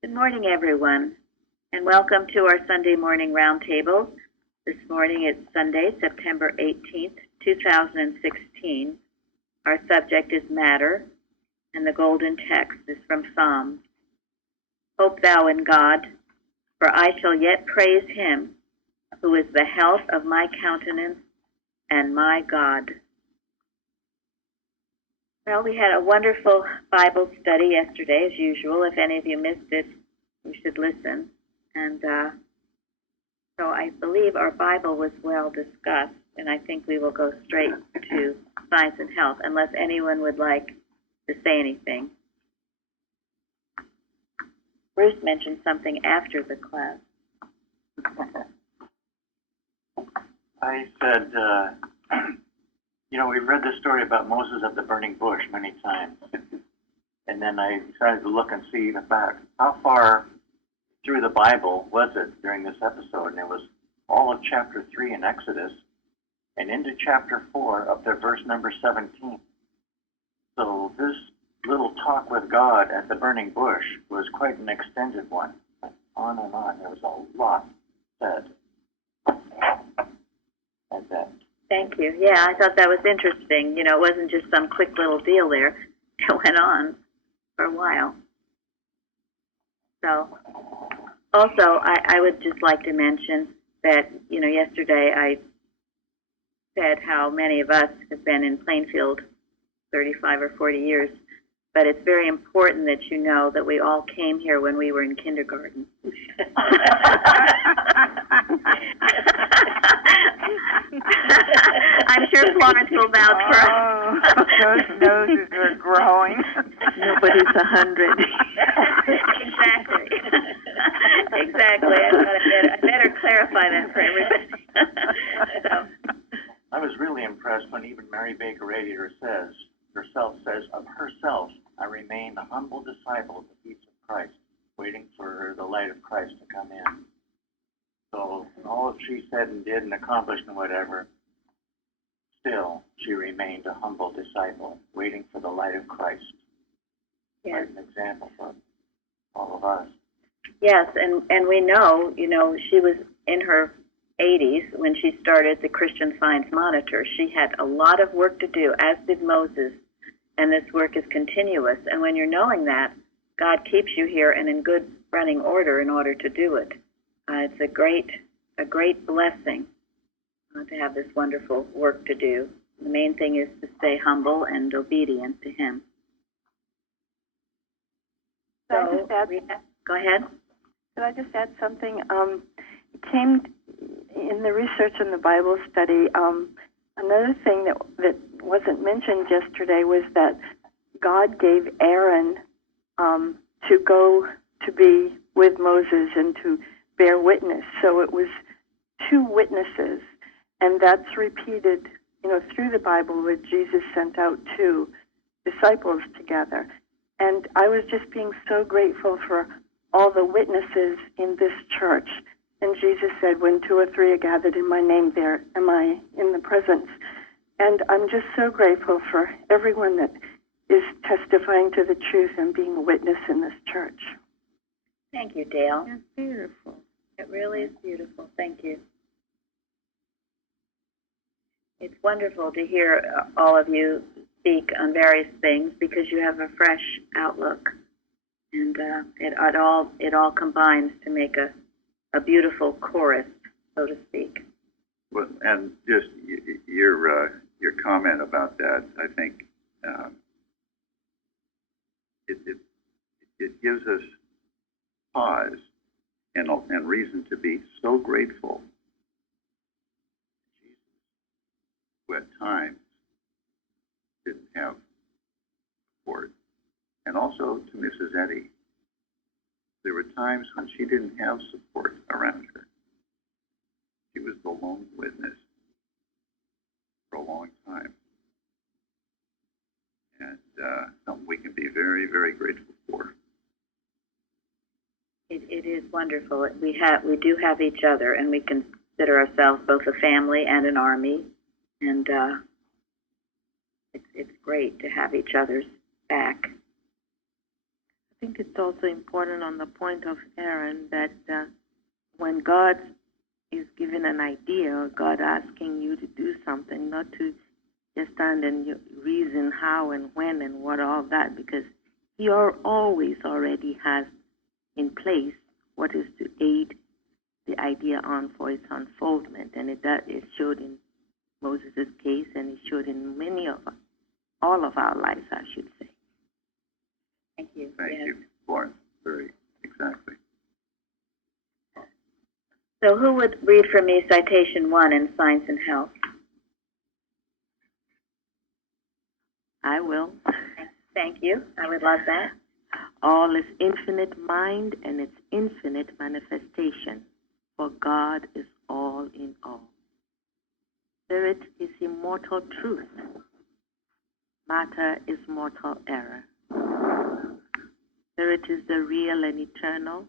Good morning, everyone, and welcome to our Sunday morning roundtable. This morning it's Sunday, September 18th, 2016. Our subject is matter, and the golden text is from Psalms. Hope thou in God, for I shall yet praise him, who is the health of my countenance and my God. Well, we had a wonderful Bible study yesterday, as usual. If any of you missed it, you should listen. And so I believe our Bible was well discussed, and I think we will go straight to science and health, unless anyone would like to say anything. Bruce mentioned something after the class. I said, we've read this story about Moses at the burning bush many times. And then I decided to look and see about how far through the Bible was it during this episode. And it was all of chapter 3 in Exodus and into chapter 4 up to verse number 17. So this little talk with God at the burning bush was quite an extended one. On and on. There was a lot said at that. Thank you. Yeah, I thought that was interesting. You know, it wasn't just some quick little deal there. It went on for a while. So, also, I would just like to mention that, yesterday I said how many of us have been in Plainfield 35 or 40 years, but it's very important that you know that we all came here when we were in kindergarten. I'm sure Florence will vouch for us. Those noses are growing. Nobody's 100. Exactly. Exactly. I better clarify that for everybody. So. I was really impressed when even Mary Baker Radiator herself says, of herself, I remain a humble disciple of the feet of Christ, waiting for the light of Christ to come in. So all that she said and did and accomplished and whatever, still she remained a humble disciple, waiting for the light of Christ. Yes. Quite an example for all of us. Yes, and we know, she was in her 80s when she started the Christian Science Monitor. She had a lot of work to do, as did Moses, and this work is continuous. And when you're knowing that, God keeps you here and in good running order in order to do it. It's a great blessing to have this wonderful work to do. The main thing is to stay humble and obedient to him. So, go ahead. Could I just add something? It came in the research in the Bible study. Another thing that wasn't mentioned yesterday was that God gave Aaron to go to be with Moses and to bear witness. So it was two witnesses, and that's repeated, through the Bible, where Jesus sent out two disciples together. And I was just being so grateful for all the witnesses in this church. And Jesus said, when 2 or 3 are gathered in my name, there am I in the presence. And I'm just so grateful for everyone that is testifying to the truth and being a witness in this church. Thank you, Dale. That's beautiful. It really is beautiful. Thank you. It's wonderful to hear all of you speak on various things because you have a fresh outlook, and it all combines to make a beautiful chorus, so to speak. Well, and just your comment about that, I think it gives us pause and reason to be so grateful to Jesus, who at times didn't have support, and also to Mrs. Eddy. There were times when she didn't have support around her. She was the lone witness for a long time. And something we can be very, very grateful for. It is wonderful. We do have each other, and we consider ourselves both a family and an army, and it's great to have each other's back. think it's also important on the point of Aaron that when God is given an idea or God asking you to do something, not to just stand and reason how and when and what all that, because He always already has in place what is to aid the idea on for its unfoldment, and it showed in Moses' case, and it showed in all of our lives, I should say. Thank you. Thank Yes. you, Florence. Very exactly. So who would read for me citation 1 in Science and Health? I will. Thank you. I would love that. All is infinite mind and its infinite manifestation, for God is all in all. Spirit is immortal truth. Matter is mortal error. Spirit is the real and eternal.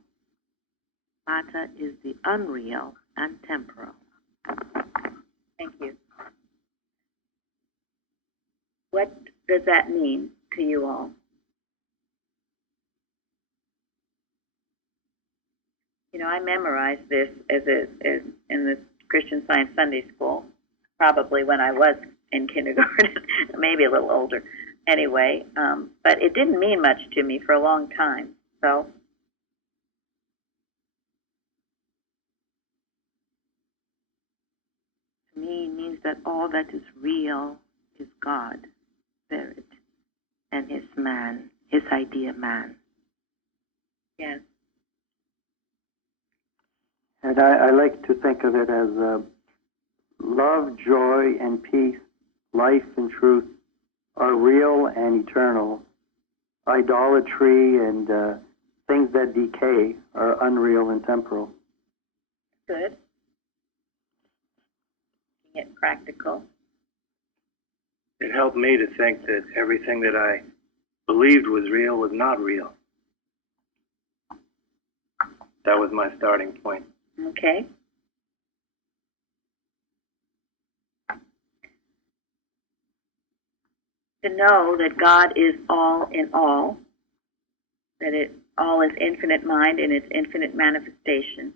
Matter is the unreal and temporal. Thank you. What does that mean to you all? You know, I memorized this as in the Christian Science Sunday School, probably when I was in kindergarten, maybe a little older. Anyway, but it didn't mean much to me for a long time. So, To me, it means that all that is real is God, Spirit, and His man, His idea man. yes, And I like to think of it as love, joy, and peace, life and truth are real and eternal. Idolatry and things that decay are unreal and temporal. good. Get practical. It helped me to think that everything that I believed was real was not real. That was my starting point. Okay. To know that God is all in all, that it all is infinite mind in its infinite manifestation.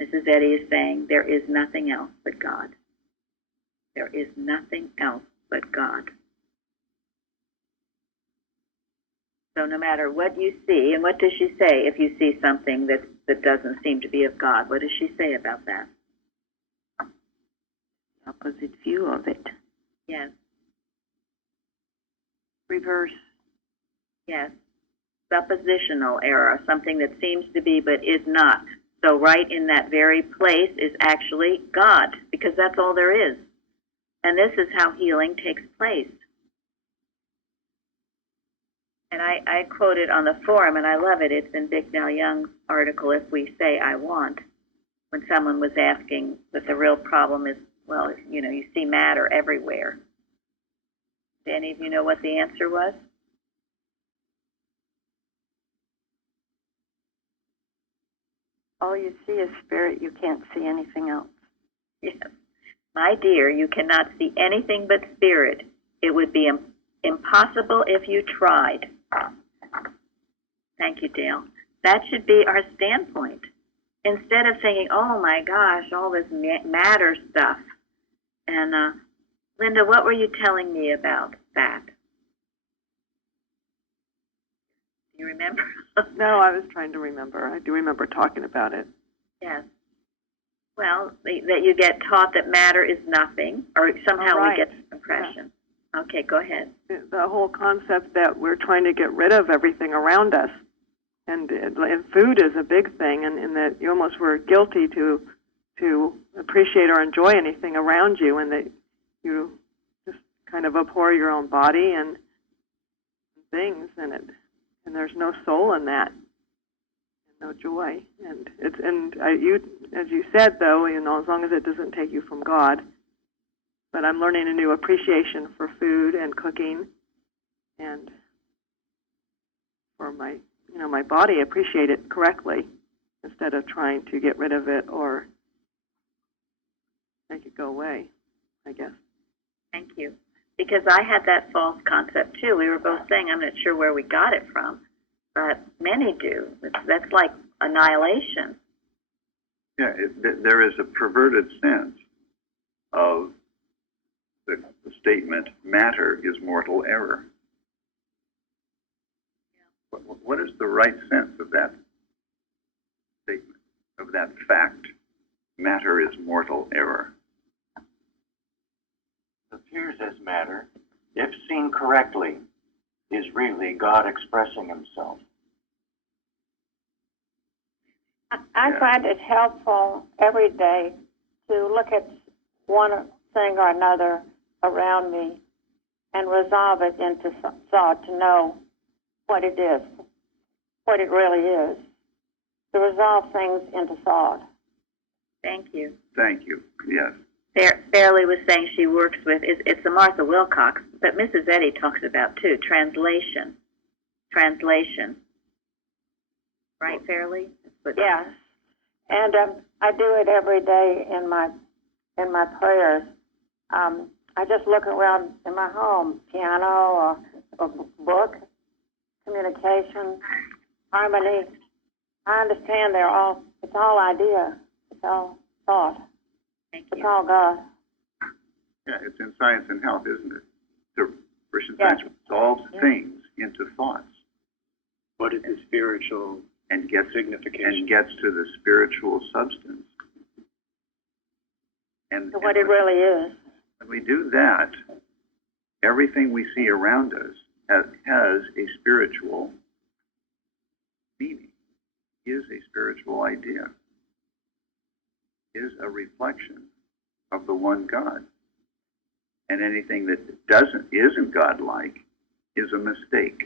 Mrs. Eddy is saying there is nothing else but God. There is nothing else but God. So no matter what you see, and what does she say if you see something that doesn't seem to be of God? What does she say about that? Opposite view of it. Yes, Reverse. yes. Suppositional error, something that seems to be but is not. So right in that very place is actually God, because that's all there is. And this is how healing takes place. And I quote it on the forum, and I love it. It's in Bicknell Young's article, If We Say I Want, when someone was asking that the real problem is, well, you know, you see matter everywhere. Do any of you know what the answer was? All you see is spirit. You can't see anything else. Yes. My dear, you cannot see anything but spirit. It would be impossible if you tried. Thank you, Dale. That should be our standpoint. Instead of thinking, oh my gosh, all this matter stuff. And Linda, what were you telling me about that? Do you remember? No, I was trying to remember. I do remember talking about it. Yes. Well, that you get taught that matter is nothing, or somehow Right. we get this impression. Yeah. Okay, go ahead. The whole concept that we're trying to get rid of everything around us. And food is a big thing, and in that you almost were guilty to appreciate or enjoy anything around you, and that you just kind of abhor your own body and things, and there's no soul in that, and no joy, and you, as you said, though, you know, as long as it doesn't take you from God. But I'm learning a new appreciation for food and cooking, and for my body, appreciate it correctly instead of trying to get rid of it or make it go away, I guess. Thank you. Because I had that false concept too. We were both saying, I'm not sure where we got it from. but many do. That's like annihilation. Yeah, there is a perverted sense of the statement, matter is mortal error. What is the right sense of that statement, of that fact, matter is mortal error? It appears as matter, if seen correctly, is really God expressing himself. I find it helpful every day to look at one thing or another around me and resolve it into thought to know what it is, what it really is, to resolve things into thought. Thank you. Thank you. Yes. Fairley was saying she works with, it's a Martha Wilcox, but Mrs. Eddy talks about, too, translation. Translation. Right, Fairley? Yes. And I do it every day in my prayers. I just look around in my home, piano or book, communication, harmony. I understand it's all idea. It's all thought. Thank It's you. all God. Yeah, it's in Science and Health, isn't it? The Christian Yes. Science resolves things into thoughts What is the spiritual and gets signification? and gets to the spiritual substance. And To what it really is. when we do that, everything we see around us has a spiritual meaning, is a spiritual idea, is a reflection of the one God. And anything that isn't God-like is a mistake.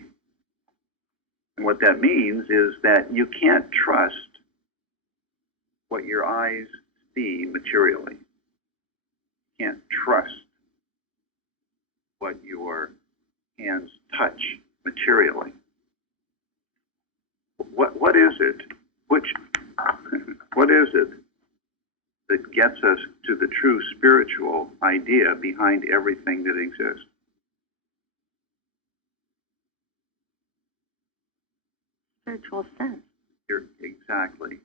And what that means is that you can't trust what your eyes see materially. You can't trust what your hands touch materially. What is it? What is it that gets us to the true spiritual idea behind everything that exists? Spiritual sense. Exactly.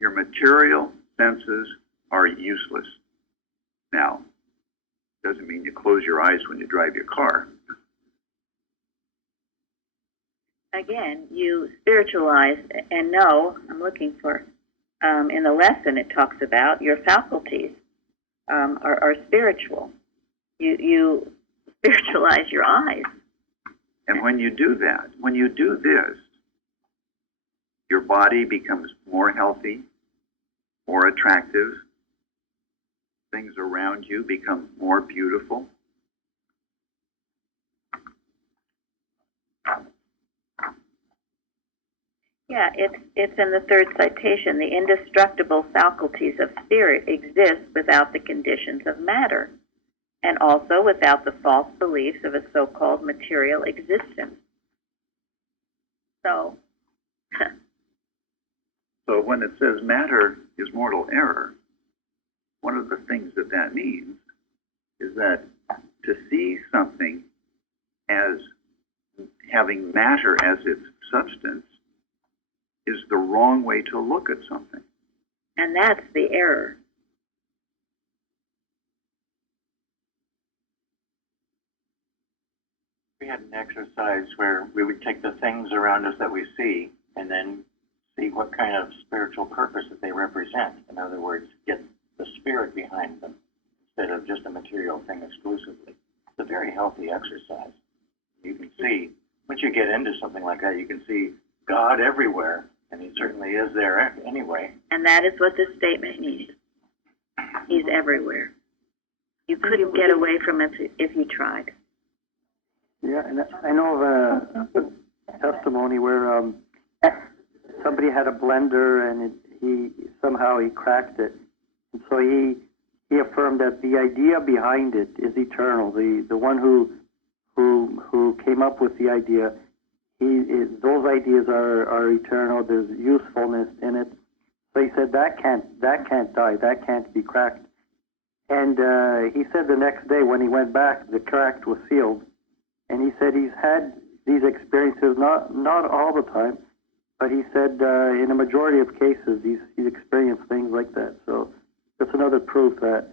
Your material senses are useless. Now, doesn't mean you close your eyes when you drive your car. Again, you spiritualize and know, I'm looking for, in the lesson it talks about your faculties are spiritual. You spiritualize your eyes. And when you do that, when you do this, your body becomes more healthy, more attractive. Things around you become more beautiful. Yeah, it's in the third citation. The indestructible faculties of spirit exist without the conditions of matter, and also without the false beliefs of a so-called material existence. So, So when it says matter is mortal error, one of the things that means is that to see something as having matter as its substance is the wrong way to look at something. and that's the error. We had an exercise where we would take the things around us that we see and then see what kind of spiritual purpose that they represent. In other words, get the spirit behind them instead of just a material thing exclusively. It's a very healthy exercise. You can see, once you get into something like that, you can see God everywhere, and he certainly is there anyway. And that is what this statement means. He's everywhere. You couldn't get away from it if you tried. Yeah, and I know of a testimony where somebody had a blender and he cracked it, and so he affirmed that the idea behind it is eternal. The one who came up with the idea, those ideas are eternal. There's usefulness in it. So he said that can't die. That can't be cracked. And he said the next day when he went back, the crack was sealed. And he said he's had these experiences, not all the time, but he said in a majority of cases he's experienced things like that. So that's another proof that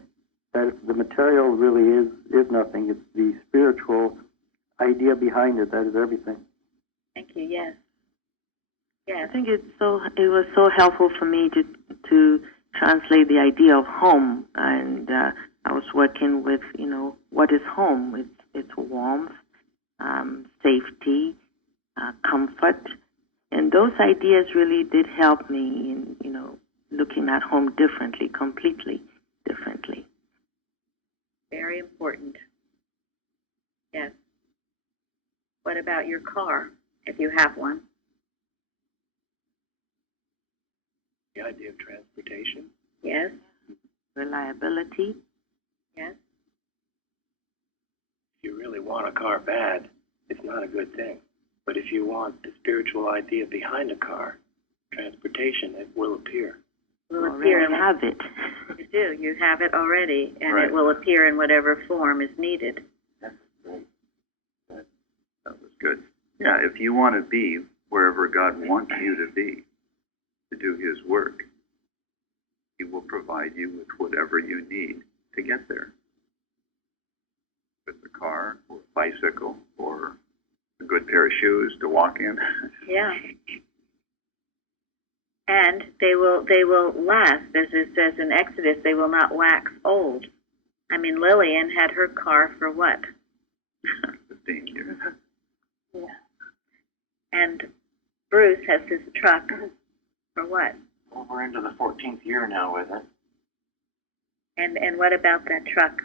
the material really is nothing. It's the spiritual idea behind it that is everything. Thank you. Yes. Yes. I think it was so helpful for me to translate the idea of home, and I was working with what is home. It's warmth, safety, comfort, and those ideas really did help me in looking at home differently, completely differently. Very important. Yes. What about your car, if you have one? The idea of transportation. Yes. Reliability. Yes. If you really want a car bad, it's not a good thing. But if you want the spiritual idea behind a car, transportation, it will appear. Will appear and have it. You do. You have it already, and Right. it will appear in whatever form is needed. That's great. That was good. Yeah, if you want to be wherever God wants you to be, to do His work, He will provide you with whatever you need to get there. With a car, or a bicycle, or a good pair of shoes to walk in. Yeah. And they will last, as it says in Exodus, they will not wax old. I mean, Lillian had her car for what? 15 years. Yeah. And Bruce has his truck for what? Well, we're into the 14th year now with it. And what about that truck?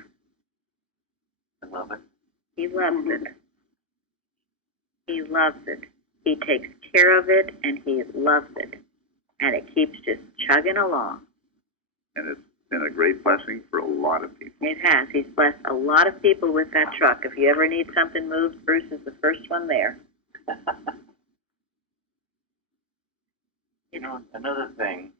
I love it. He loves it. He loves it. He takes care of it, and he loves it. And it keeps just chugging along. And it's been a great blessing for a lot of people. It has. He's blessed a lot of people with that truck. If you ever need something moved, Bruce is the first one there. Another thing,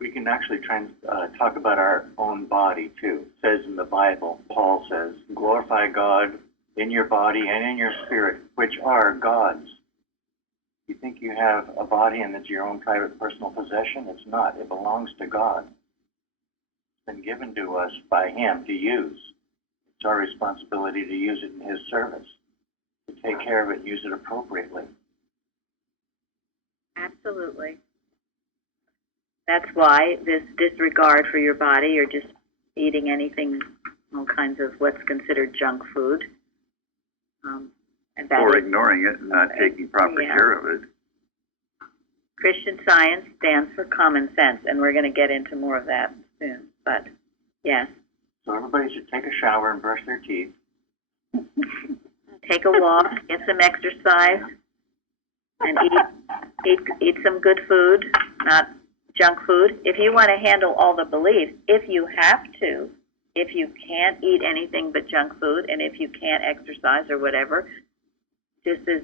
we can actually try and talk about our own body too. It says in the Bible, Paul says, glorify God in your body and in your spirit, which are God's. You think you have a body and it's your own private personal possession? It's not. It belongs to God. It's been given to us by Him to use. It's our responsibility to use it in His service, to take care of it, use it appropriately. Absolutely. That's why this disregard for your body, or just eating anything, all kinds of what's considered junk food. And that Or is, ignoring it and not taking proper care of it. Christian Science stands for common sense, and we're going to get into more of that soon. But, yes. So everybody should take a shower and brush their teeth. Take a walk, get some exercise, and eat some good food, not junk food. If you want to handle all the beliefs, if you have to, if you can't eat anything but junk food, and if you can't exercise or whatever, just as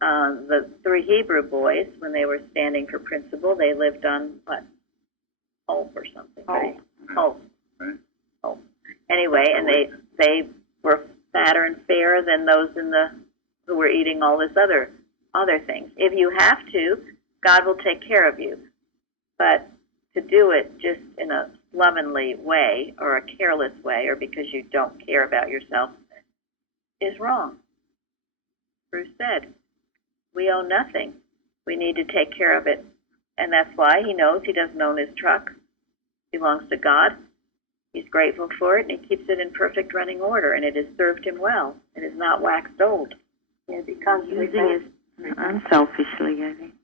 the 3 Hebrew boys, when they were standing for principle, they lived on what? Pulp or something, right? Pulp. Right. Pulp. Anyway, and they were fatter and fairer than those who were eating all this other things. If you have to, God will take care of you. But to do it just in a slovenly way or a careless way or because you don't care about yourself is wrong. Bruce said, we own nothing. We need to take care of it. And that's why he knows he doesn't own his truck. It belongs to God. He's grateful for it, and he keeps it in perfect running order, and it has served him well. It is not waxed old. Using it unselfishly, I think.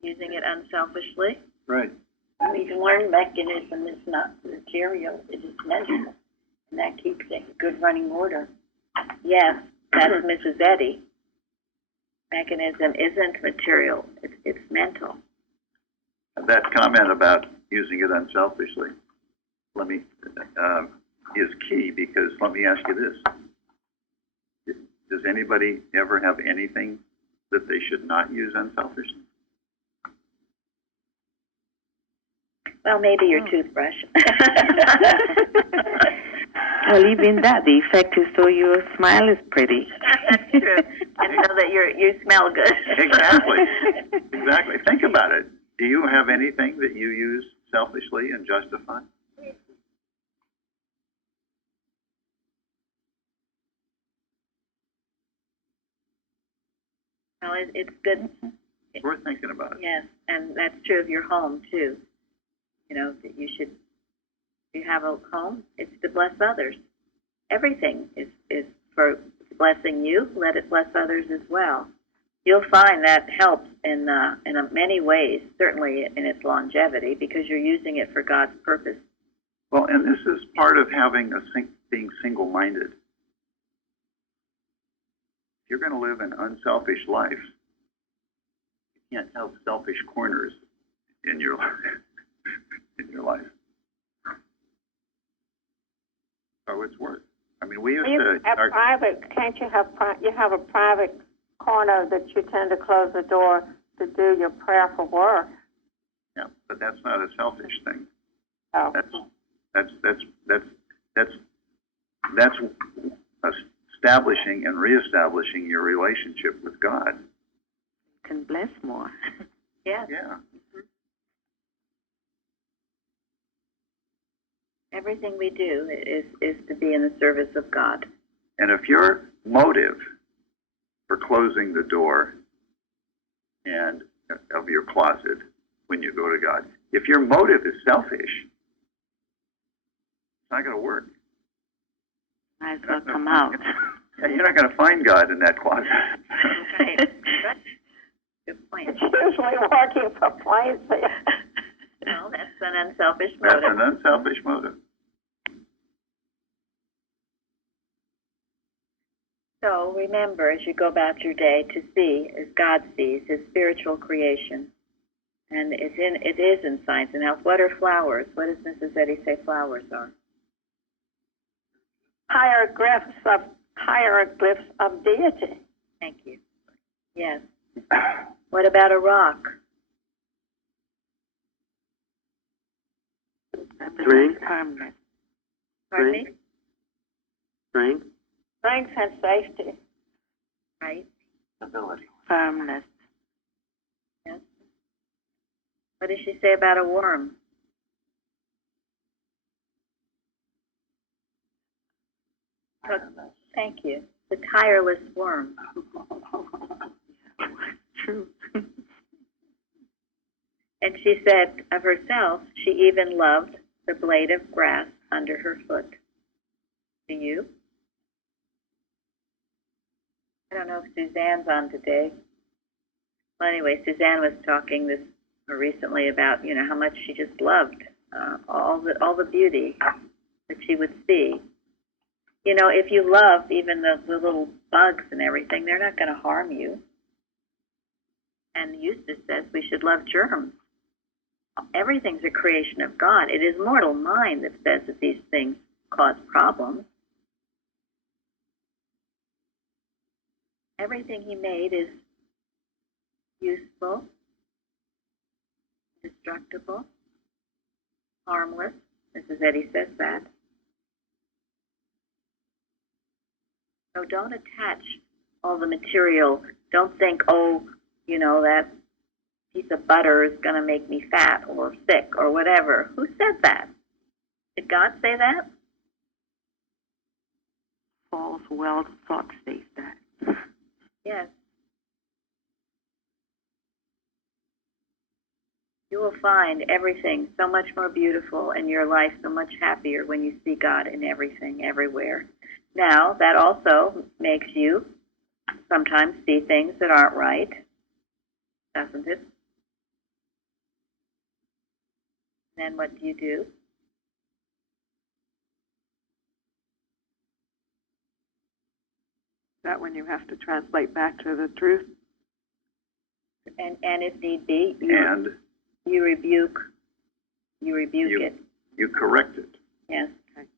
Using it unselfishly. Right. We've learned mechanism is not material, it is mental, and that keeps it in good running order. Yes, that's Mrs. Eddy. Mechanism isn't material, it's mental. That comment about using it unselfishly, is key, because let me ask you this. Does anybody ever have anything that they should not use unselfishly? Well, maybe your toothbrush. Well, even that, the effect is so your smile is pretty. That's true. and know that you smell good. Exactly. Exactly. Think about it. Do you have anything that you use selfishly and justify? Well, it's good. It's worth thinking about. Yes, and that's true of your home too. You know that if you have a home, it's to bless others. Everything is for blessing you. Let it bless others as well. You'll find that helps in many ways. Certainly in its longevity, because you're using it for God's purpose. Well, and this is part of having being single-minded. If you're going to live an unselfish life, you can't have selfish corners in your life. In your life. So it's worth. I mean, we used to. Can't you have you have a private corner that you tend to close the door to do your prayerful work? Yeah, but that's not a selfish thing. Oh. That's establishing and reestablishing your relationship with God. You can bless more. Yeah. Yeah. Mm-hmm. Everything we do is to be in the service of God. And if your motive for closing the door and of your closet when you go to God, if your motive is selfish, it's not going to work. Might as well come out. You're not going to find God in that closet. Right. Good point. It's usually working for places. No, that's an unselfish motive. That's an unselfish motive. So remember, as you go about your day, to see as God sees His spiritual creation, and it is in science and health. What are flowers? What does Mrs. Eddy say flowers are? Hieroglyphs of deity. Thank you. Yes. What about a rock? Strength. Harmless. Pardon me? Strength. Strength and safety. Right. Ability. Firmness. Yes. What does she say about a worm? Thank you. The tireless worm. True. And she said of herself, she even loved the blade of grass under her foot. Do you? I don't know if Suzanne's on today. Well, anyway, Suzanne was talking recently about how much she just loved all the beauty that she would see. If you love even the little bugs and everything, they're not going to harm you. And Eustace says we should love germs. Everything's a creation of God. It is mortal mind that says that these things cause problems. Everything He made is useful, destructible, harmless. Mrs. Eddy says that. So don't attach all the material. Don't think, that piece of butter is going to make me fat or sick or whatever. Who said that? Did God say that? False, well thought says that. Yes. You will find everything so much more beautiful and your life so much happier when you see God in everything, everywhere. Now, that also makes you sometimes see things that aren't right, doesn't it? Then what do you do? Is that when you have to translate back to the truth? And if need be, And you rebuke it. you correct it. Yes. Okay.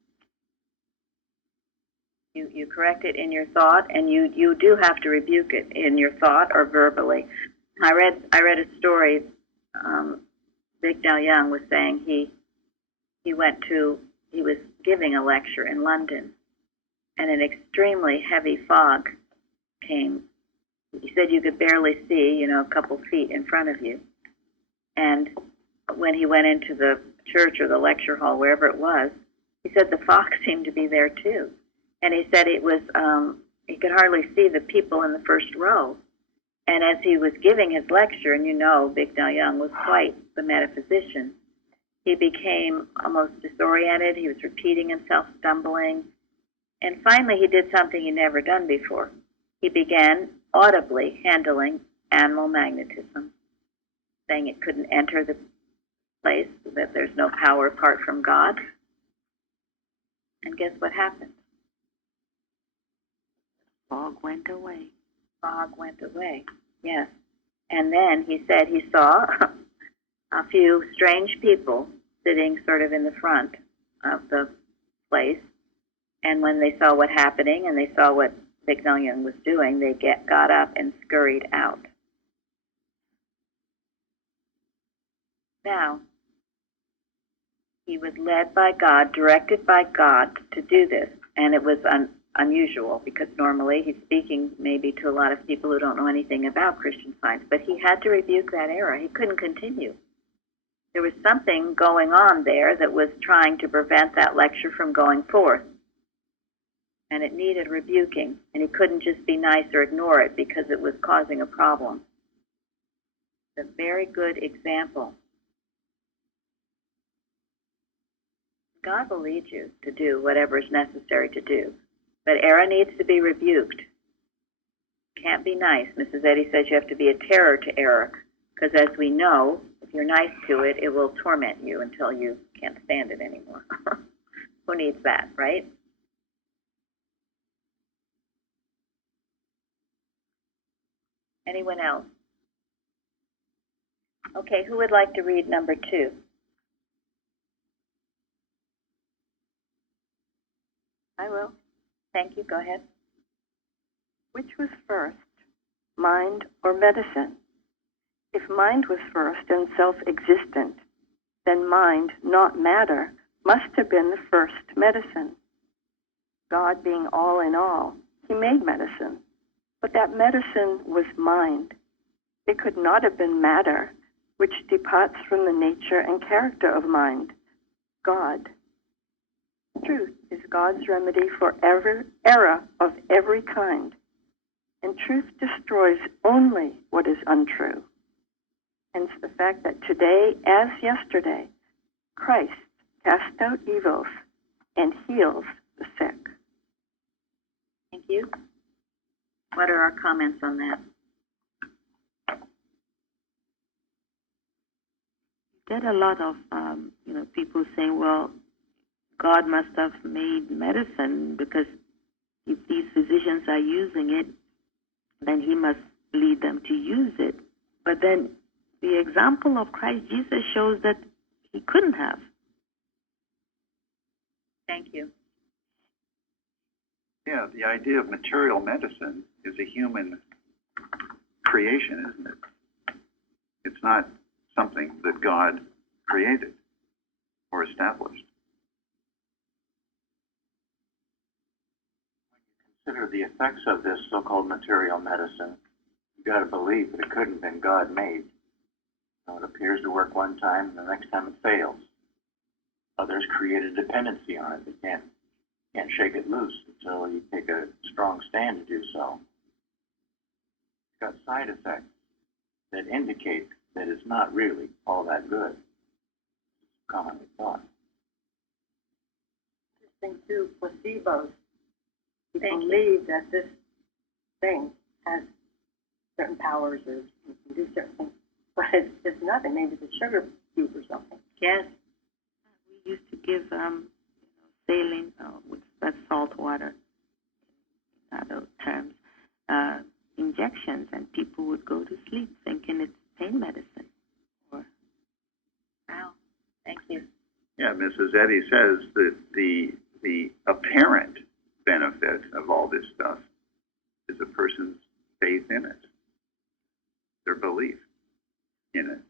You correct it in your thought, and you do have to rebuke it in your thought or verbally. I read a story. Vignal Young was saying he was giving a lecture in London, and an extremely heavy fog came He said you could barely see, a couple feet in front of you. And when he went into the church or the lecture hall, wherever it was, he said the fox seemed to be there too. And he said it was, he could hardly see the people in the first row. And as he was giving his lecture, and Bignell Young was quite the metaphysician, he became almost disoriented. He was repeating himself, stumbling. And finally, he did something he'd never done before. He began audibly handling animal magnetism, saying it couldn't enter the place, that there's no power apart from God. And guess what happened? Fog went away. Fog went away, yes. And then he said he saw a few strange people sitting sort of in the front of the place. And when they saw what happening and they saw what Bignell Young was doing, they got up and scurried out. Now, he was led by God, directed by God to do this, and it was unusual because normally he's speaking maybe to a lot of people who don't know anything about Christian Science, but he had to rebuke that error. He couldn't continue. There was something going on there that was trying to prevent that lecture from going forth, and it needed rebuking, and he couldn't just be nice or ignore it because it was causing a problem. It's a very good example. God will lead you to do whatever is necessary to do, but error needs to be rebuked. Can't be nice. Mrs. Eddy says you have to be a terror to error, because as we know, if you're nice to it, it will torment you until you can't stand it anymore. Who needs that, right? Anyone else? Okay, who would like to read number 2? I will. Thank you. Go ahead. Which was first, mind or medicine? If mind was first and self-existent, then mind, not matter, must have been the first medicine. God being all in all, he made medicine. But that medicine was mind. It could not have been matter, which departs from the nature and character of mind, God. Truth is God's remedy for every error of every kind, and truth destroys only what is untrue. Hence the fact that today, as yesterday, Christ casts out evils and heals the sick. Thank you. What are our comments on that? Get a lot of people saying, well, God must have made medicine because if these physicians are using it, then he must lead them to use it. But then the example of Christ Jesus shows that he couldn't have. Thank you. Yeah, the idea of material medicine is a human creation, isn't it? It's not something that God created or established. Consider the effects of this so-called material medicine. You've got to believe that it couldn't have been God made. So it appears to work one time, and the next time it fails. Others create a dependency on it. They can't shake it loose until you take a strong stand to do so. It's got side effects that indicate that it's not really all that good. It's commonly thought. Interesting too, placebos. People Thank you. believe that this thing has certain powers or you can do certain things, but it's nothing. Maybe it's a sugar cube or something. Yes. We used to give saline with that salt water, in other terms, injections, and people would go to sleep thinking it's pain medicine. Wow. Thank you. Yeah, Mrs. Eddy says that the apparent benefit of all this stuff is a person's faith in it, their belief in it.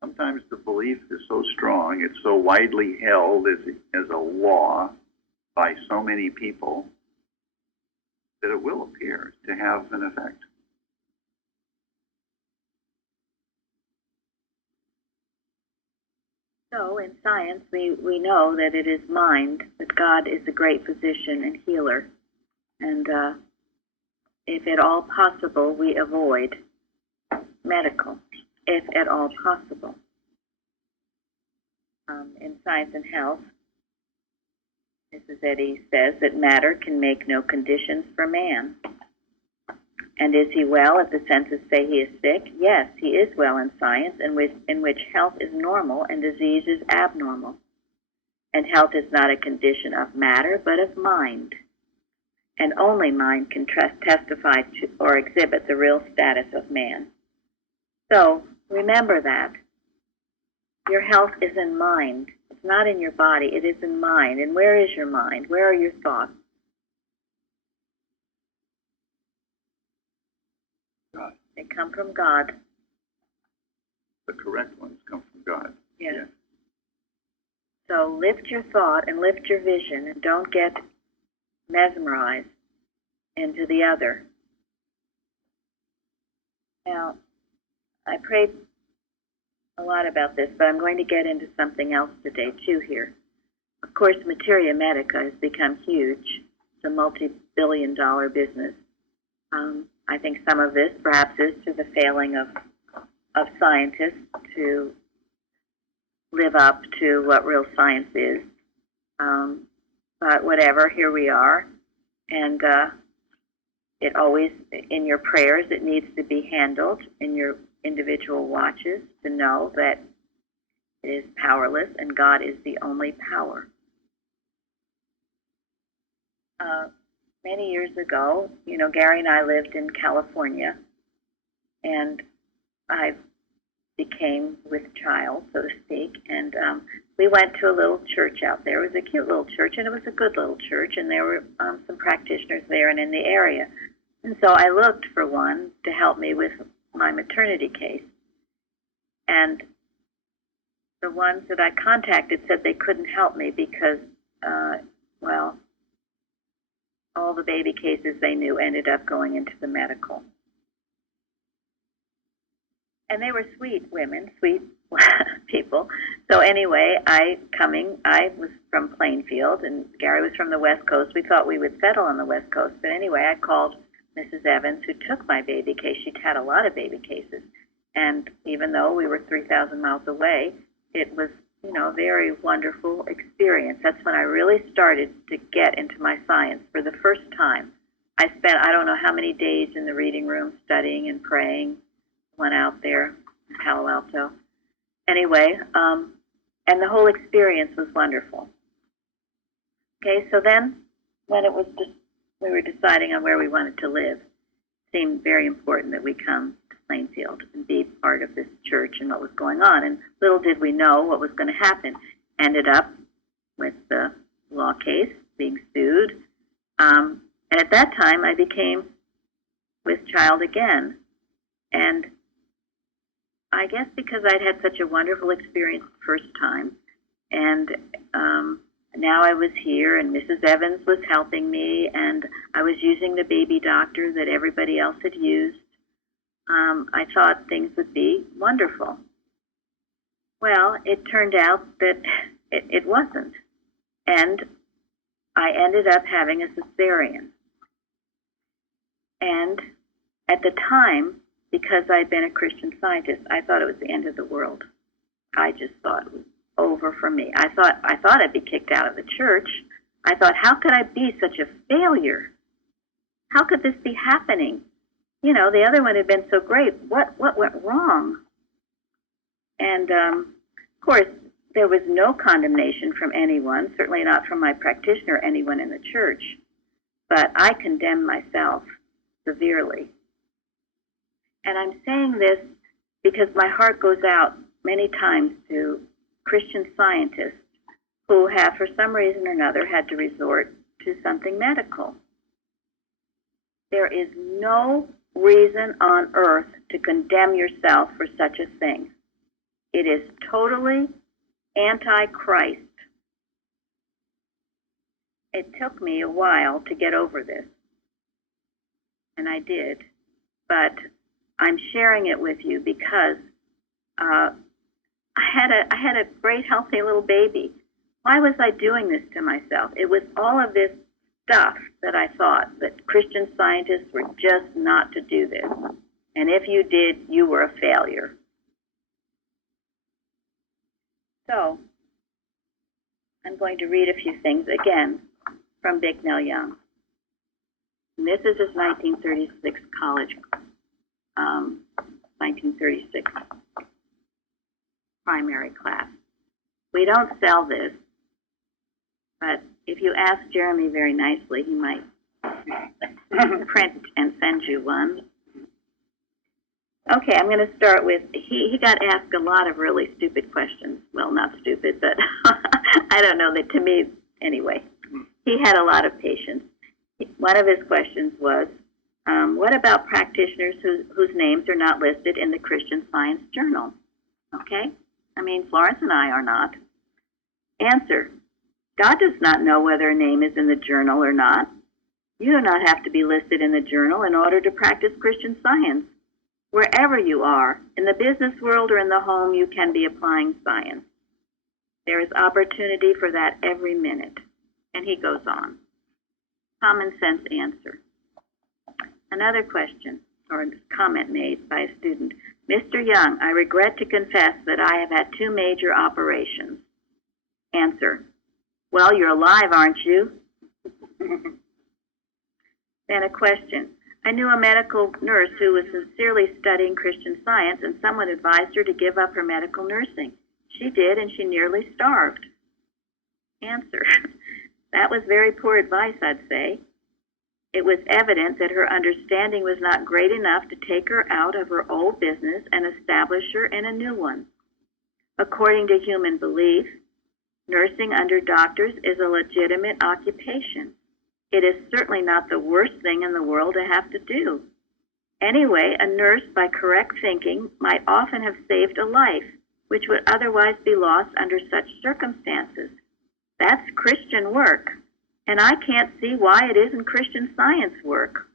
Sometimes the belief is so strong, it's so widely held as a law by so many people, that it will appear to have an effect. So in science, we know that it is mind, that God is a great physician and healer. And if at all possible, we avoid medical, if at all possible. In Science and Health, Mrs. Eddy says that matter can make no conditions for man. And is he well if the senses say he is sick? Yes, he is well in science, in which health is normal and disease is abnormal. And health is not a condition of matter, but of mind. And only mind can testify to or exhibit the real status of man. So remember that. Your health is in mind. It's not in your body. It is in mind. And where is your mind? Where are your thoughts? God. They come from God. The correct ones come from God. Yes. Yeah. So lift your thought and lift your vision and don't get mesmerized into the other. Now, I prayed a lot about this, but I'm going to get into something else today, too, here. Of course, Materia Medica has become huge. It's a multi-billion-dollar business. I think some of this perhaps is to the failing of scientists to live up to what real science is. But whatever, here we are. And it always, in your prayers, it needs to be handled in your individual watches to know that it is powerless and God is the only power. Many years ago, Gary and I lived in California, and I became with child, so to speak, and we went to a little church out there. It was a cute little church, and it was a good little church, and there were some practitioners there and in the area. And so I looked for one to help me with my maternity case. And the ones that I contacted said they couldn't help me because, all the baby cases they knew ended up going into the medical. And they were sweet women, sweet people. So anyway, I was from Plainfield, and Gary was from the West Coast. We thought we would settle on the West Coast. But anyway, I called Mrs. Evans, who took my baby case. She'd had a lot of baby cases. And even though we were 3,000 miles away, it was, a very wonderful experience. That's when I really started to get into my science for the first time. I spent, I don't know how many days in the reading room studying and praying. Went out there in Palo Alto. Anyway, and the whole experience was wonderful. Okay, so then when it was just, we were deciding on where we wanted to live, it seemed very important that we come to Plainfield and be part of this church and what was going on. And little did we know what was going to happen. Ended up with the law case, being sued. And at that time, I became with child again. And I guess because I'd had such a wonderful experience the first time, and now I was here, and Mrs. Evans was helping me, and I was using the baby doctor that everybody else had used. I thought things would be wonderful. Well, it turned out that it wasn't, and I ended up having a cesarean. And at the time, because I'd been a Christian Scientist, I thought it was the end of the world. I just thought it was over for me. I thought I'd be kicked out of the church. I thought, how could I be such a failure? How could this be happening? The other one had been so great. What went wrong? And, of course, there was no condemnation from anyone, certainly not from my practitioner or anyone in the church. But I condemned myself severely. And I'm saying this because my heart goes out many times to Christian Scientists who have, for some reason or another, had to resort to something medical. There is no reason on earth to condemn yourself for such a thing. It is totally anti-Christ. It took me a while to get over this. and I did, but I'm sharing it with you because I had a great, healthy little baby. Why was I doing this to myself? It was all of this stuff that I thought that Christian Scientists were just not to do this. And if you did, you were a failure. So, I'm going to read a few things again from Bicknell Young. And this is his 1936 college, 1936 primary class. We don't sell this, but if you ask Jeremy very nicely, he might print and send you one. Okay, I'm going to start with, he got asked a lot of really stupid questions. Well, not stupid, but I don't know, that to me, anyway. He had a lot of patience. One of his questions was, what about practitioners whose names are not listed in the Christian Science Journal? Okay? I mean, Florence and I are not. Answer, God does not know whether a name is in the journal or not. You do not have to be listed in the journal in order to practice Christian Science. Wherever you are, in the business world or in the home, you can be applying science. There is opportunity for that every minute. And he goes on. Common sense answer. Another question or comment made by a student. Mr. Young, I regret to confess that I have had 2 major operations. Answer. Well, you're alive, aren't you? Then a question. I knew a medical nurse who was sincerely studying Christian Science, and someone advised her to give up her medical nursing. She did, and she nearly starved. Answer. That was very poor advice, I'd say. It was evident that her understanding was not great enough to take her out of her old business and establish her in a new one. According to human belief, nursing under doctors is a legitimate occupation. It is certainly not the worst thing in the world to have to do. Anyway, a nurse, by correct thinking, might often have saved a life, which would otherwise be lost under such circumstances. That's Christian work, and I can't see why it isn't Christian Science work.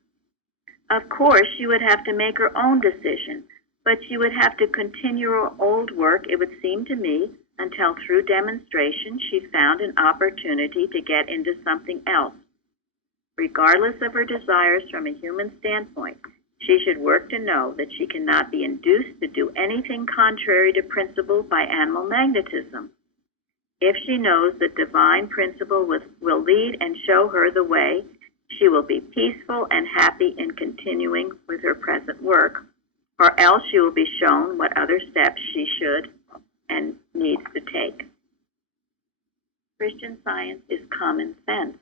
Of course, she would have to make her own decision, but she would have to continue her old work, it would seem to me, until through demonstration she found an opportunity to get into something else. Regardless of her desires from a human standpoint, she should work to know that she cannot be induced to do anything contrary to principle by animal magnetism. If she knows that divine principle will lead and show her the way, she will be peaceful and happy in continuing with her present work, or else she will be shown what other steps she should and needs to take. Christian Science is common sense.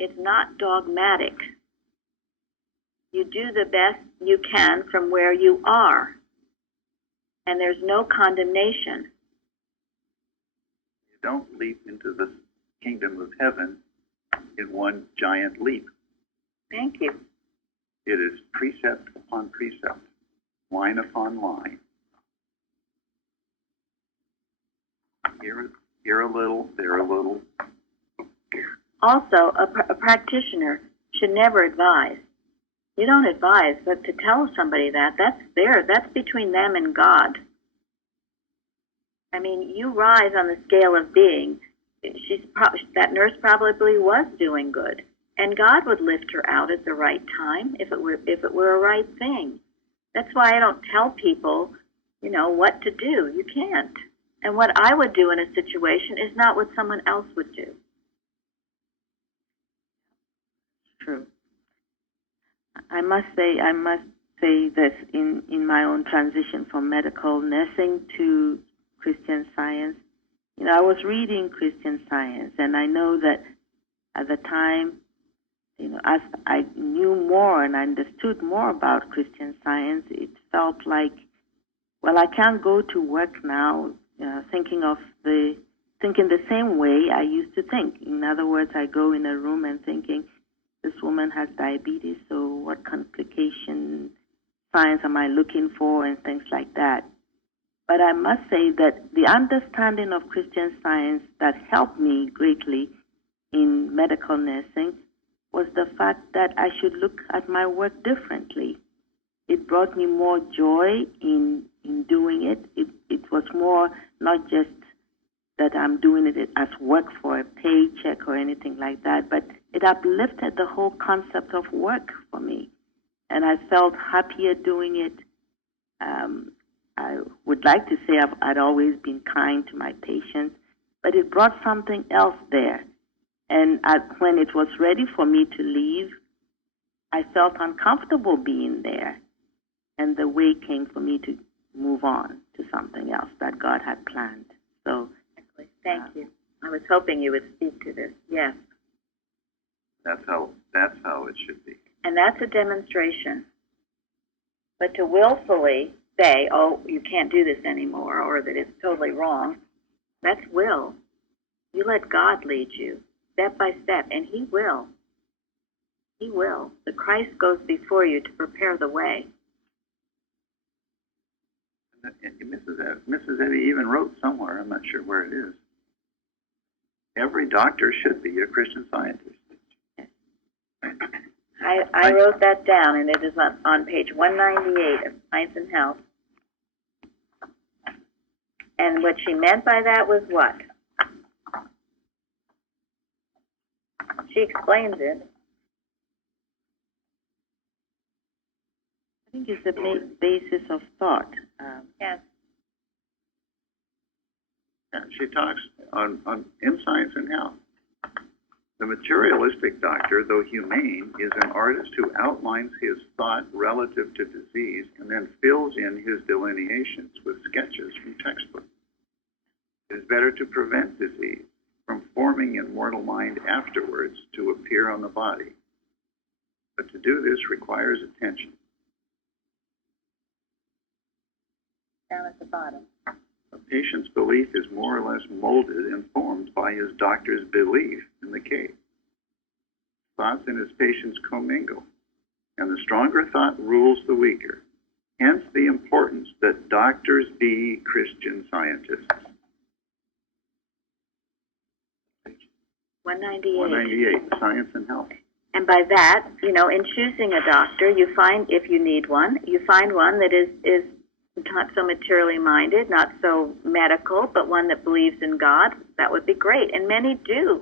It's not dogmatic. You do the best you can from where you are, and there's no condemnation. You don't leap into the kingdom of heaven in one giant leap. Thank you. It is precept upon precept, line upon line. Here a little, there a little. Also, a practitioner should never advise. You don't advise, but to tell somebody that's between them and God. I mean, you rise on the scale of being. That nurse probably was doing good, and God would lift her out at the right time if it were a right thing. That's why I don't tell people, what to do. You can't. And what I would do in a situation is not what someone else would do. True. I must say this in my own transition from medical nursing to Christian Science. I was reading Christian Science, and I know that at the time, as I knew more and understood more about Christian Science, it felt like, well, I can't go to work now thinking the same way I used to think. In other words, I go in a room and thinking, this woman has diabetes, so what complication signs am I looking for and things like that. But I must say that the understanding of Christian Science that helped me greatly in medical nursing was the fact that I should look at my work differently. It brought me more joy in doing it. It was more not just that I'm doing it as work for a paycheck or anything like that, but it uplifted the whole concept of work for me. And I felt happier doing it. I would like to say I'd always been kind to my patients, but it brought something else there. And when it was ready for me to leave, I felt uncomfortable being there. And the way came for me to move on to something else that God had planned. So, thank you. I was hoping you would speak to this. Yes. That's how it should be. And that's a demonstration. But to willfully say, oh, you can't do this anymore, or that it's totally wrong, that's will. You let God lead you step by step, and He will. He will. The Christ goes before you to prepare the way. Mrs. Eddy even wrote somewhere, I'm not sure where it is, every doctor should be a Christian Scientist. I wrote that down, and it is on page 198 of Science and Health. And what she meant by that was what? She explains it. I think it's the basis of thought. Yes. She talks in Science and Health. The materialistic doctor, though humane, is an artist who outlines his thought relative to disease and then fills in his delineations with sketches from textbooks. It is better to prevent disease from forming in mortal mind afterwards to appear on the body. But to do this requires attention. Down at the bottom. A patient's belief is more or less molded and formed by his doctor's belief in the case. Thoughts in his patients commingle, and the stronger thought rules the weaker. Hence the importance that doctors be Christian Scientists. 198. Science and Health. And by that, in choosing a doctor, you find, if you need one, you find one that is not so materially minded, not so medical, but one that believes in God. That would be great. And many do.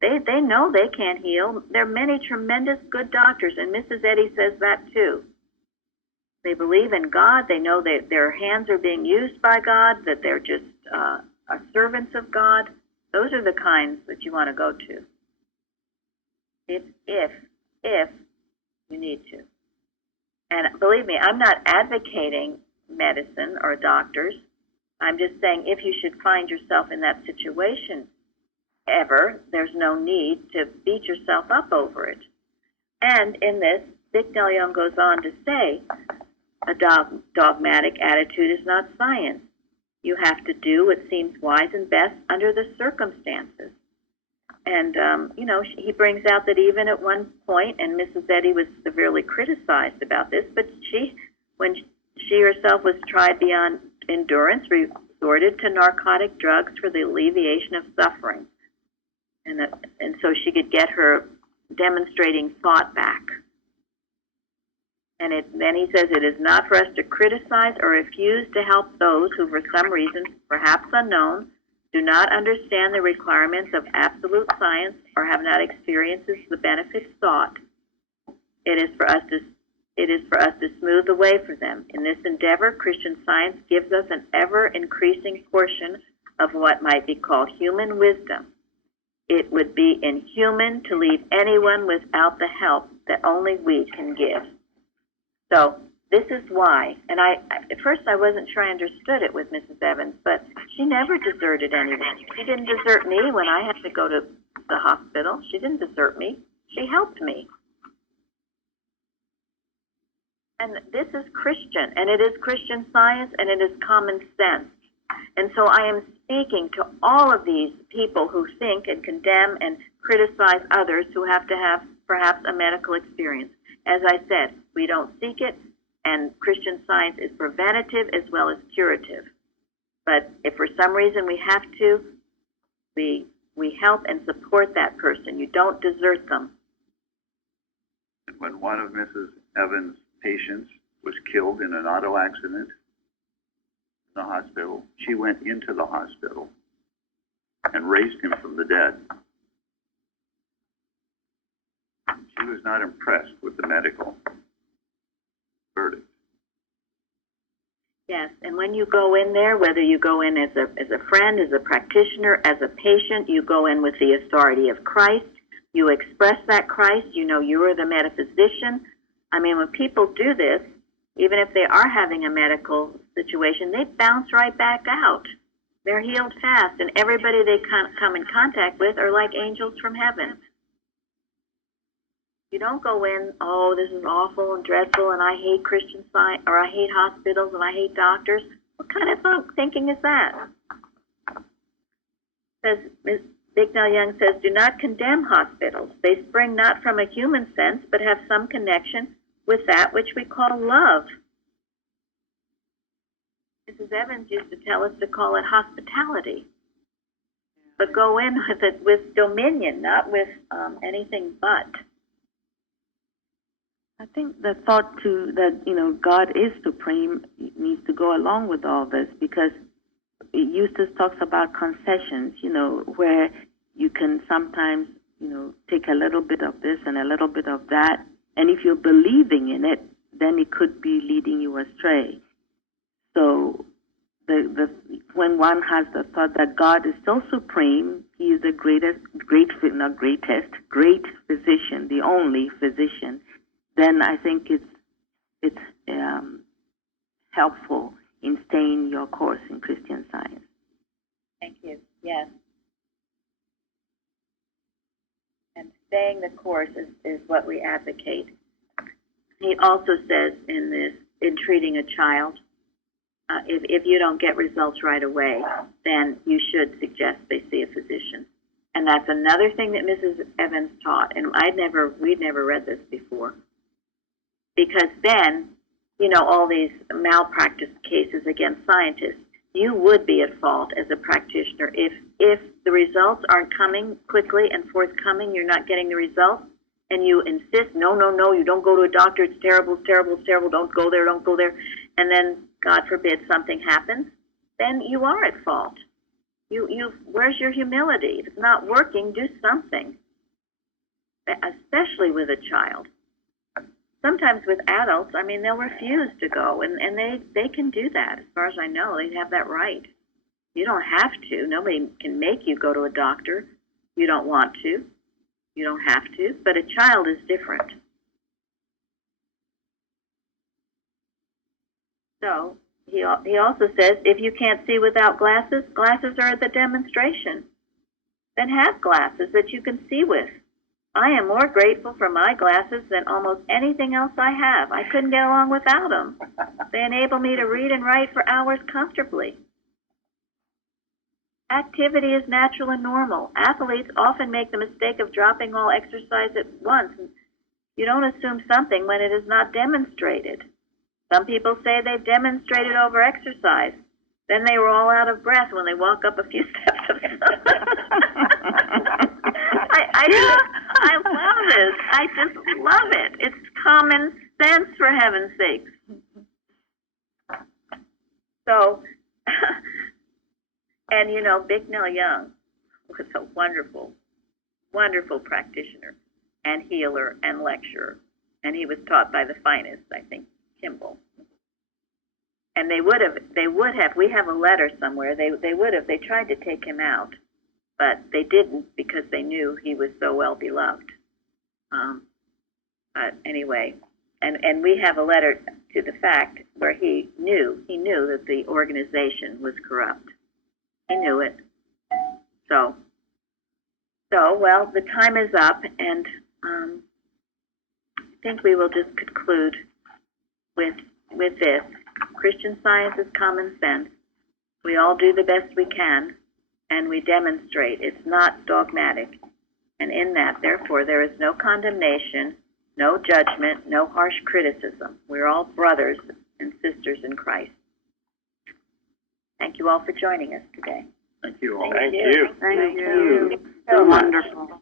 They know they can't heal. There are many tremendous good doctors, and Mrs. Eddy says that too. They believe in God. They know that their hands are being used by God, that they're just are servants of God. Those are the kinds that you want to go to. If you need to. And believe me, I'm not advocating medicine or doctors. I'm just saying if you should find yourself in that situation ever, there's no need to beat yourself up over it. And in this, Dick DeLeon goes on to say, a dogmatic attitude is not science. You have to do what seems wise and best under the circumstances. And, he brings out that even at one point, and Mrs. Eddy was severely criticized about this, but when she herself was tried beyond endurance, resorted to narcotic drugs for the alleviation of suffering. And so she could get her demonstrating thought back. And then he says, it is not for us to criticize or refuse to help those who, for some reason, perhaps unknown, do not understand the requirements of absolute science or have not experienced the benefits sought. It is for us to smooth the way for them. In this endeavor, Christian Science gives us an ever-increasing portion of what might be called human wisdom. It would be inhuman to leave anyone without the help that only we can give. So this is why, and at first I wasn't sure I understood it with Mrs. Evans, but she never deserted anyone. She didn't desert me when I had to go to the hospital. She didn't desert me. She helped me. And this is Christian, and it is Christian Science, and it is common sense. And so I am speaking to all of these people who think and condemn and criticize others who have to have perhaps a medical experience. As I said, we don't seek it, and Christian Science is preventative as well as curative. But if for some reason we have to, we help and support that person. You don't desert them. And when one of Mrs. Evans' patients was killed in an auto accident in the hospital, she went into the hospital and raised him from the dead. She was not impressed with the medical verdict. Yes, and when you go in there, whether you go in as a friend, as a practitioner, as a patient, you go in with the authority of Christ. You express that Christ. You know you are the metaphysician. I mean, when people do this, even if they are having a medical situation, they bounce right back out. They're healed fast, and everybody they come in contact with are like angels from heaven. You don't go in, oh, this is awful and dreadful, and I hate Christian Science, or I hate hospitals, and I hate doctors. What kind of thinking is that? Says Ms. Bicknell Young says, do not condemn hospitals. They spring not from a human sense, but have some connection with that which we call love. Mrs. Evans used to tell us to call it hospitality. But go in with it with dominion, not with anything but. I think the thought too that, you know, God is supreme needs to go along with all this, because Eustace talks about concessions, you know, where you can sometimes, you know, take a little bit of this and a little bit of that, and if you're believing in it, then it could be leading you astray. So when one has the thought that God is so supreme, He is the great physician, the only physician, then I think it's helpful in staying your course in Christian Science. Thank you. Yes. And staying the course is what we advocate. He also says in treating a child, if you don't get results right away, then you should suggest they see a physician. And that's another thing that Mrs. Evans taught, and we'd never read this before. Because then, you know, all these malpractice cases against scientists, you would be at fault as a practitioner if the results aren't coming quickly and forthcoming, you're not getting the results, and you insist, no, you don't go to a doctor, it's terrible, don't go there, and then, God forbid, something happens, then you are at fault. Where's your humility? If it's not working, do something, especially with a child. Sometimes with adults, I mean, they'll refuse to go, and they can do that. As far as I know, they have that right. You don't have to. Nobody can make you go to a doctor. You don't want to. You don't have to. But a child is different. So he also says, if you can't see without glasses, glasses are the demonstration. Then have glasses that you can see with. I am more grateful for my glasses than almost anything else I have. I couldn't get along without them. They enable me to read and write for hours comfortably. Activity is natural and normal. Athletes often make the mistake of dropping all exercise at once. You don't assume something when it is not demonstrated. Some people say they've demonstrated over exercise. Then they were all out of breath when they walk up a few steps. I love this. I just love it. It's common sense, for heaven's sakes. So, and you know, Bicknell Young was a wonderful, wonderful practitioner and healer and lecturer. And he was taught by the finest, I think, Kimball. And they would have, we have a letter somewhere, they tried to take him out, but they didn't because they knew he was so well beloved. But anyway, and we have a letter to the fact where he knew that the organization was corrupt. He knew it. So well, the time is up, and I think we will just conclude with this. Christian Science is common sense. We all do the best we can, and we demonstrate. It's not dogmatic. And in that, therefore, there is no condemnation, no judgment, no harsh criticism. We're all brothers and sisters in Christ. Thank you all for joining us today. Thank you all. Thank you. Thank you. So wonderful.